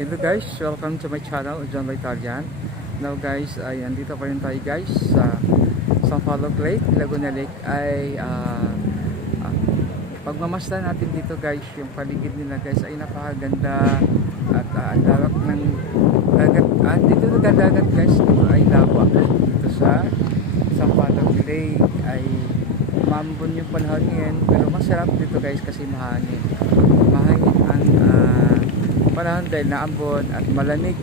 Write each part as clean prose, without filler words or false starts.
Hello guys, welcome to my channel, John Italian. Now guys, ay andito pa rin tayo guys sa Sampaloc Lake, Laguna Lake. Ay pagmamasdan natin dito guys, yung paligid nila guys ay napakaganda. At ang lawak ng dagat. At dito sa dagat guys, dito ay lawak. Dito sa Sampaloc Lake ay umambon yung panahon ngayon. Pero masarap dito guys kasi mahangin. Mahangin ang panahon dahil naambon at malamig.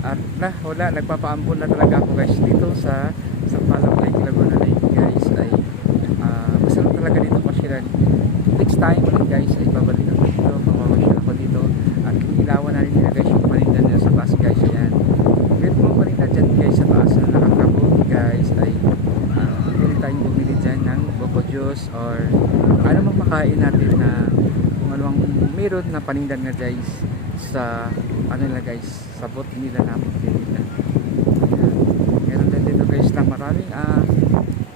At wala, nagpapaambon na talaga ako guys dito sa Sampaloc Lake, Laguna Lake guys. Ay masarap talaga dito pasyalan. Next time ulit guys ay babalik ako dito, mamamasya ako dito. At ilawan na rin nila guys yung panindan nila sa taas guys. Ayan, meron mga panindan dyan guys sa taas na nakakabot guys. Ay pwede tayong bumili dyan ng boko juice or ano mang makain natin na maluwang meron na panindan nga guys sa ano nila guys, sa bot nila namin nila. Meron din dito guys na maraming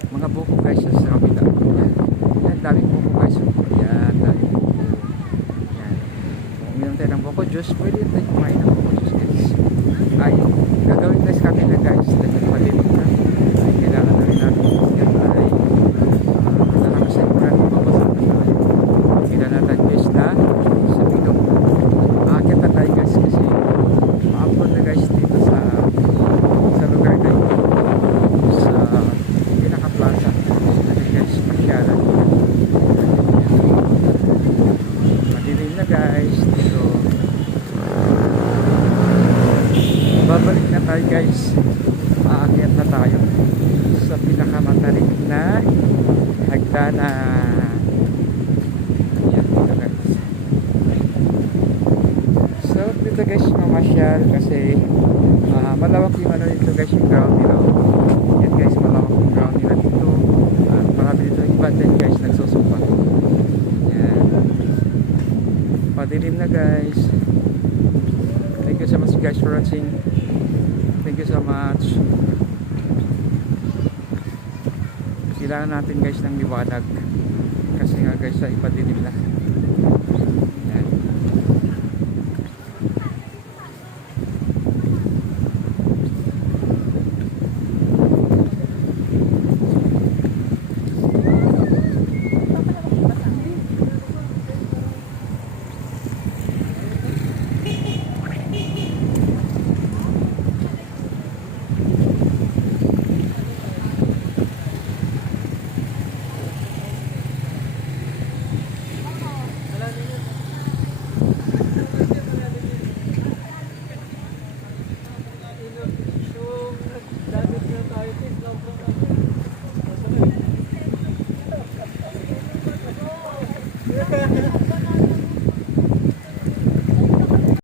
mga buko guys sa kabila. Yan, daming buko guys. Yan, daming buko. Yan. Kung uminom tayo ng buko juice, pwede tayo kumain ng buko juice guys. Ay, gagawin guys kami na guys dahil maliit na. Ay, kailangan na rin natin yan ay nakakasin ko natin babasa na tayo. Kailangan natin guys na sa bilog. Aakit na tayo guys kasi maambon na guys dito sa lugar na ito, sa pinaka-plaza. Kasi guys, pasyalan. Madilim na guys dito. Babalik na tayo guys. Aakyat na tayo sa pinakamatarik na hagdanan. Yan dito guys. So dito guys mamasyal kasi malawak yung ano dito guys, yung ground nila. Yan guys, malawak yung ground nila dito. At marami dito yung band guys nagsusupa. Yan, padilim na guys. Thank you so much guys for watching. Thank you so much. Kailangan natin guys ng liwanag kasi nga guys ay padilim na.